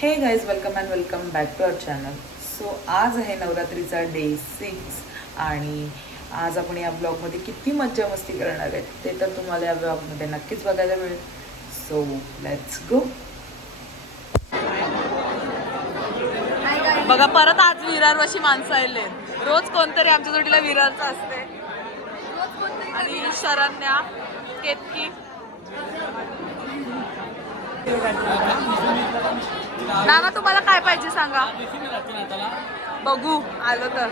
हे guys welcome and welcome back to our channel. So आज आहे नवरात्रीचा डे 6 आणि आज आपण या ब्लॉगमध्ये किती मज्जा मस्ती करणार आहे ते तर तुम्हाला या ब्लॉगमध्ये नक्कीच बघायला मिळेल. So let's go. बघा परत आज विरारवाशी माणसं आले. रोज कोणतरी आमच्या जोडीला विरारचं असते आणि शरण्या केतकी. नाना तुम्हाला काय पाहिजे सांगा, बघू आलं तर.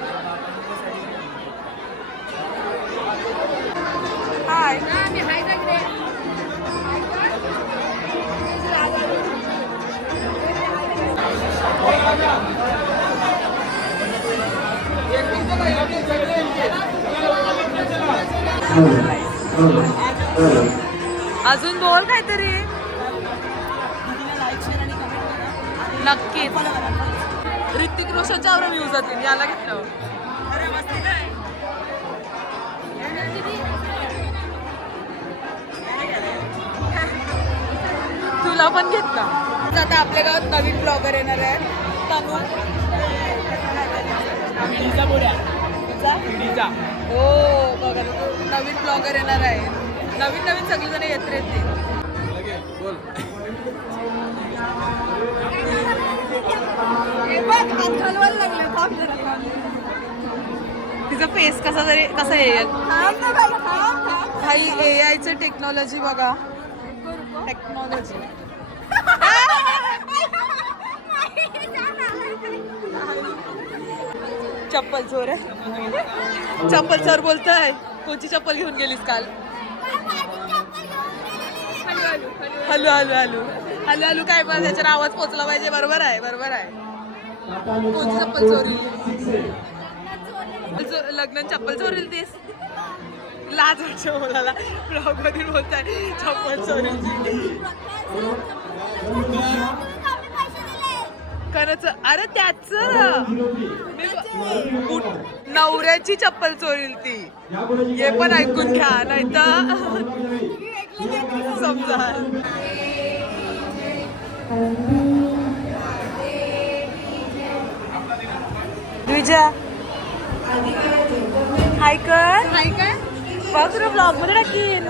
हाय अजून बोल काहीतरी. नक्कीच ऋतिक रोशनच्या वर व्ह्यूज जातील. याला घेतलं तुला पण घेतला. आता आपल्या गावात नवीन ब्लॉगर येणार आहे तनु. हो बघा नवीन ब्लॉगर येणार आहे. नवीन नवीन सगळीजण येत राहतील. तिचा फेस कसा येईल भाई. AI चं टेक्नॉलॉजी बघा. टेक्नॉलॉजी चप्पल चोर आहे. चप्पल चोर बोलतोय. कोणची चप्पल घेऊन गेलीस काल? Hello hello hello hello hello काय पण त्याच्यावर आवाज पोचला पाहिजे. बरोबर आहे बरोबर आहे. कोणती चप्पल चोरी? लग्न चप्पल चोरील तीस. लाज वाटते बोलायला. ब्लॉग मध्ये बोलताय चप्पल चोरीची. खरंच अरे त्याच नवऱ्याची चप्पल चोरील ती. हे पण ऐकून घ्या नाही तर समजा. विजया हाय कर. हाय कर बघ तुला ब्लॉग मध्ये टाकीन.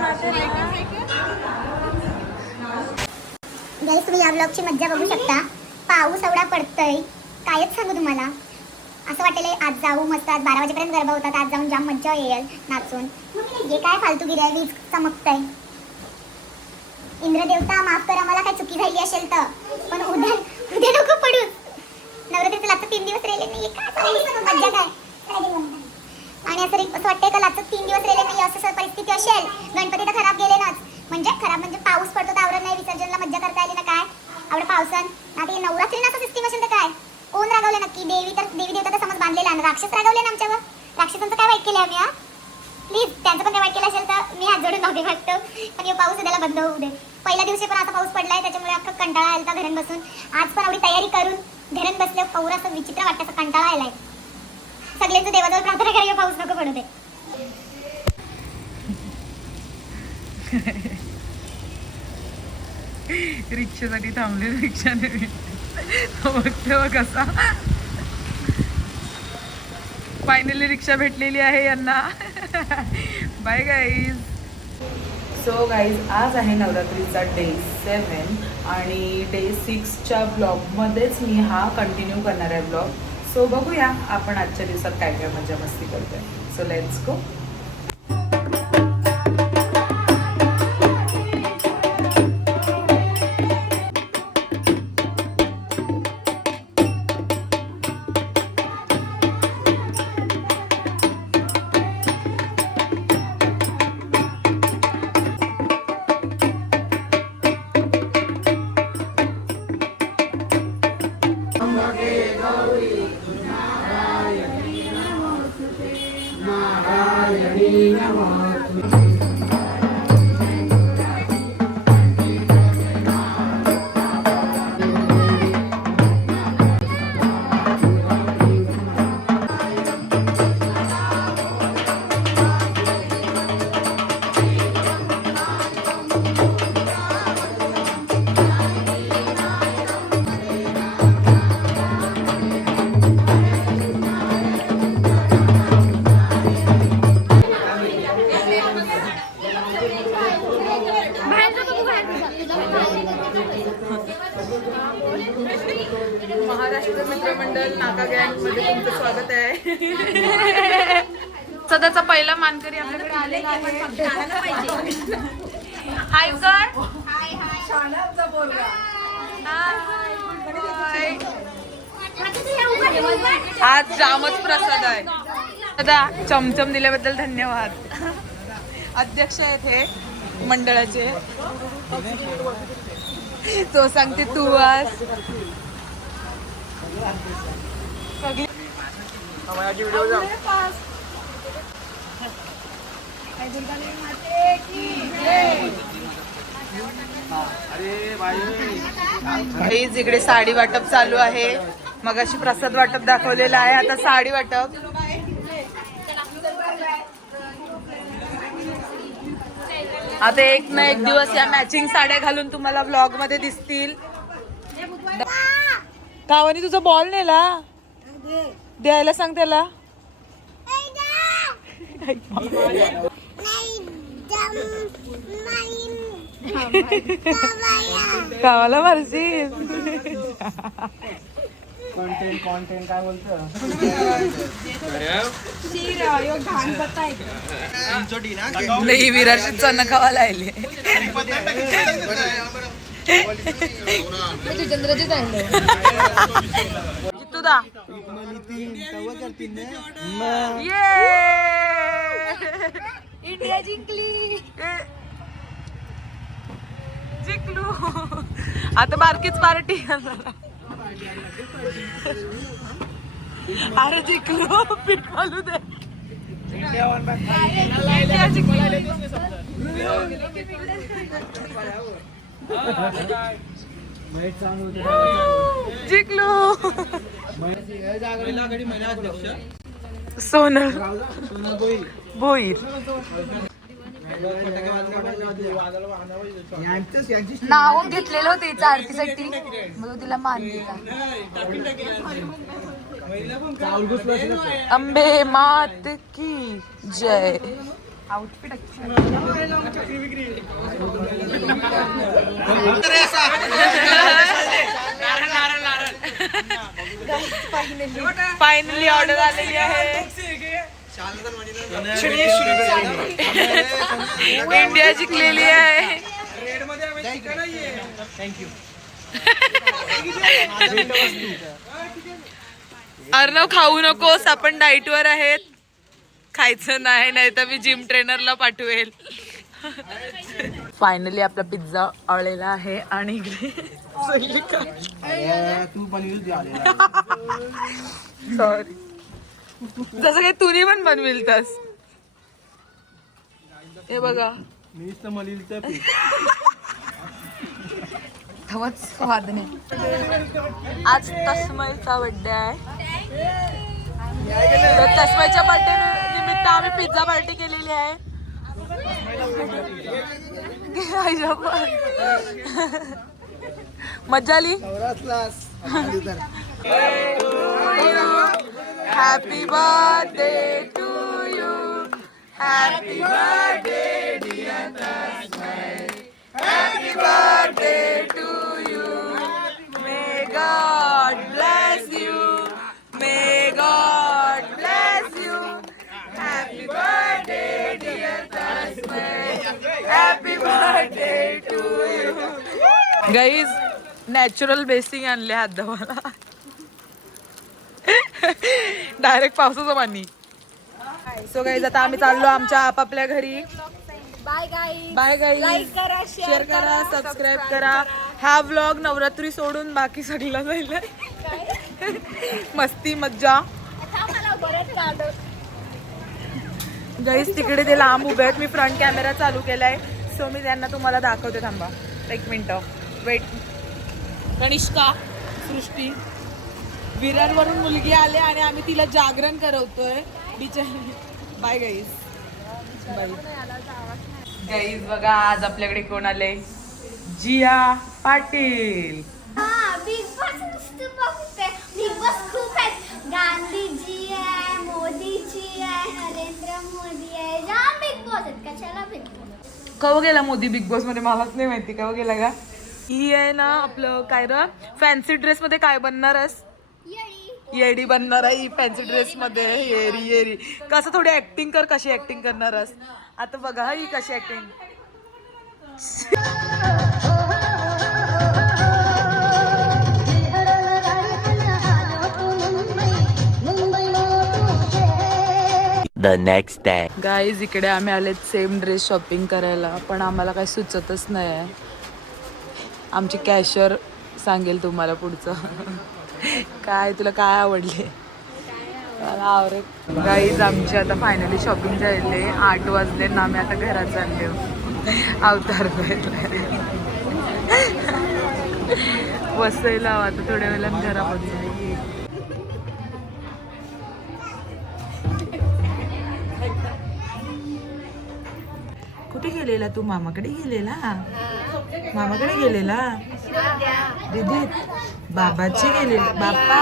गाईस तुम्ही या ब्लॉगची मज्जा बघू शकता. पाऊस एवढा पडतोय कायच सांगू तुम्हाला. असं वाटेल आज जाऊ मस्त. आज 12 वाजेपर्यंत गरबा होतात. आज जाऊन जाम मज्जा येईल नाचून. हे काय फालतूगिरी आहे. वीज चमकतंय. इंद्रदेवता माफ करा मला काय चुकी झाली असेल तर. पण उद्या उद्या नको पडू. नवरात्रीचं लास्ट 3 दिवस राहिले नाही. काय मज्जा काय. आणि असं वाटतंय का लास्ट 3 दिवस राहिले नाही. असं परिस्थिती असेल. गणपती तर खराब गेले नाच. म्हणजे खराब म्हणजे पाऊस पडतो तर आवडत नाही. विसर्जनला मज्जा करता आली ना काय आवडं पावसान. आता हे नवरात्री ना सिस्टीम असेल तर काय. कोण रागवले नक्की? देवी देवता तर समज बांधलेला आहे. राक्षस रागवले ना आमच्यावर. राक्षसांचं काय वाईट केलं आम्ही? प्लीज त्यांचं पण काय वाईट केलं असेल तर मी हात जोडून मागे मागतो. पण हे पाऊस उद्याला बंद होऊ दे. पहिल्या दिवशी पण आता पाऊस पडलाय त्याच्यामुळे अख्खा कंटाळा आला घरात बसून. आज पण एवढी तयारी करून घरात बसले पौर असं विचित्र वाटतं. असं कंटाळा आलाय. सगळ्यांचं देवाजवळ प्रार्थना करा पाऊस नको पडू दे. रिक्षेसाठी थांबले. रिक्षाने बघते बघ कसा. फायनली रिक्षा भेटलेली आहे यांना. Bye guys. सो गाईज आज आहे नवरात्रीचा डे 7 आणि डे 6च्या ब्लॉगमध्येच मी हा कंटिन्यू करणार आहे ब्लॉग. सो बघूया आपण आजच्या दिवसात काय काय मजा मस्ती करतोय. So let's go. महाराष्ट्र मित्रमंडळ नाका गँग मध्ये तुमचं स्वागत आहे. सदाचा पहिला मानकरी आपल्याकडे आलेला आहे. हाय कर. आज जामच प्रसाद आहे. दादा चमचम दिल्याबद्दल धन्यवाद. अध्यक्ष आहेत हे मंडळाचे. तो सांगते तू आज इकडे साडी वाटप चालू आहे. मगाशी प्रसाद वाटप दाखवलेला आहे, आता साडी वाटप. आता एक ना एक दिवस या मॅचिंग साड्या घालून तुम्हाला व्लॉग मध्ये दिसतील. कावानी तुझा बॉल नेला, द्यायला सांग त्याला. कावाला मारशील. कॉन्टेंट काय बोलतो. नाही विराशीचा नकावा लायले. तुदा इंडिया जिंकली. जिंकलो. आता बारकीच पार्टी. अरे जिंकलो, पीठ घालू दे. इंडिया जिंकली. जिंकलो. सोनल भोईर. नाव घेतलेलं होते आरतीसाठी, मग तिला मान दिला. अंबे मात की जय. आउटफिट फायनली ऑर्डर आलेली आहे. इंडिया जिंकलेली आहे. अर्णव खाऊ नकोस, आपण डाईट वर आहेत. खायचं नाही, नाही तर मी जिम ट्रेनरला पाठवेल. फायनली आपला पिझ्झा आलेला आहे आणि इकडे सॉरी जसं काही तुम्ही पण बनविल तस. हे बघा स्वाद नाही. आज तस्मयचा बर्थडे आहे, तर तस्मयच्या बर्थडे निमित्त आम्ही पिझ्झा पार्टी केलेली आहे. मजा आली. Happy birthday to you. Happy birthday dear Tasmay. Happy birthday to you. May God bless you. May God bless you. Happy birthday dear Tasmay. Happy birthday to you. Guys natural बेसिंग आणले हात Dhawala. Direct पावसाचं पाणी. So guys आता आम्ही चाललो आमच्या आपापल्या घरी. Bye guys. Bye guys. Like करा, शेअर करा, सबस्क्राईब करा. हा व्लॉग नवरात्री सोडून बाकी सगळं जाईल. मस्ती मज्जा. गाईज तिकडे ते लांब उभे आहेत. मी फ्रंट कॅमेरा चालू केलाय, सो मी त्यांना तुम्हाला दाखवते. थांबा एक मिनिट वेट. कनिष्का, सृष्टी, विरारवरून मुलगी आले आणि आम्ही तिला जागरण करवतोय बिचारी. Bye guys. Bye guys. बघा आज आपल्याकडे कोण आले. जिया पाटील. बिग बॉस नुसतं बघते. बिग बॉस खूप आहेत. गांधीजी आहे, मोदीजी आहे, नरेंद्र मोदी आहे. जाम बिग बॉस आहेत. कशाला बिग बॉस. कवा गेला मोदी बिग बॉस मध्ये मलाच नाही माहिती. कवा गेला का. ही आहे ना आपलं काय र फॅन्सी ड्रेस मध्ये काय बनणारस? येडी बनणार आहे ही फॅन्सी ड्रेस मध्ये. येरी येरी कसं थोडी ऍक्टिंग कर, कशी ऍक्टिंग करणारस आता बघा ही कशी acting. The next day. Guys इकडे आम्ही आलेत सेम ड्रेस शॉपिंग करायला, पण आम्हाला काही सुचतच नाही आहे. आमची कॅशियर सांगेल तुम्हाला पुढचं. काय तुला काय आवडले? गाईज आमची आता फायनली शॉपिंग झाली. 8 वाजले ना, आम्ही आता घरात चालले अवतार वसईला. आता थोड्या वेळात घरामध्ये कुठे गेलेला तू? मामाकडे गेलेला? मामाकडे गेलेला? दीदी बाबाची गेले बाप्पा.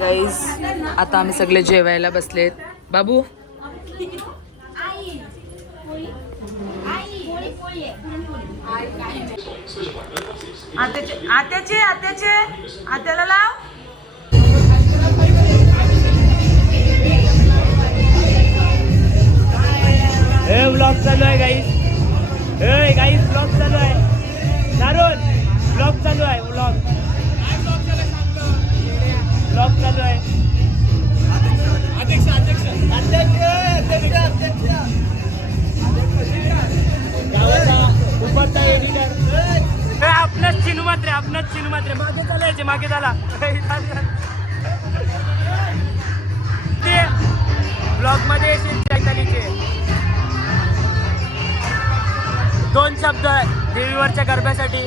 गाईज आता आम्ही सगळे जेवायला बसलेत. बाबू आत्याचे आत्याला लाव. ब्लॉग चालू आहे गाईस. गाईस ब्लॉग चालू आहे. नारोल ब्लॉग चालू आहे. ब्लॉग चालू आहे. आपणच चिनू मात्र मागे चालायचे. मागे झाला ते ब्लॉग मध्ये येशील. चैतालीचे 2 शब्द देवीवरच्या गरब्यासाठी.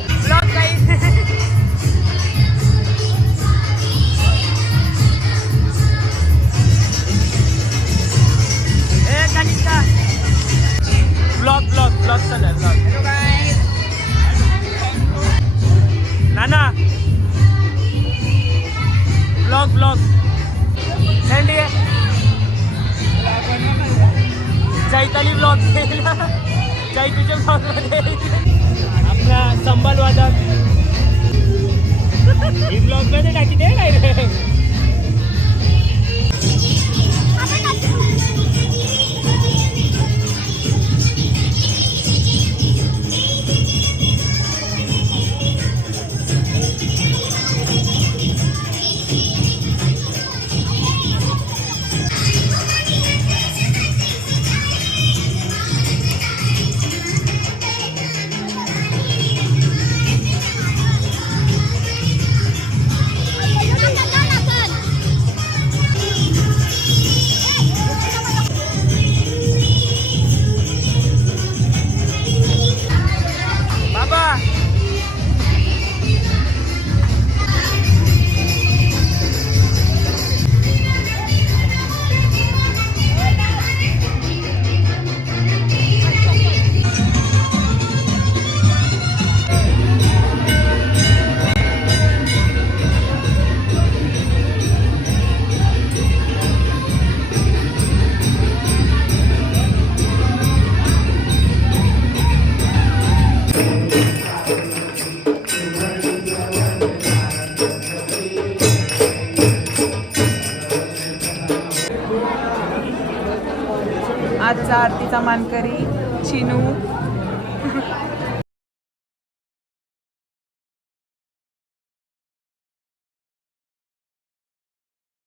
ब्लॉग ब्लॉग चालू आहे. नाना ब्लॉग सेंड आहे. चैताली ब्लॉग चैतूच्या ब्लॉग मध्ये आपला संबल वादक ही ब्लॉग मध्ये टाकी दे काय. आजचा आरतीचा मानकरी चिनू.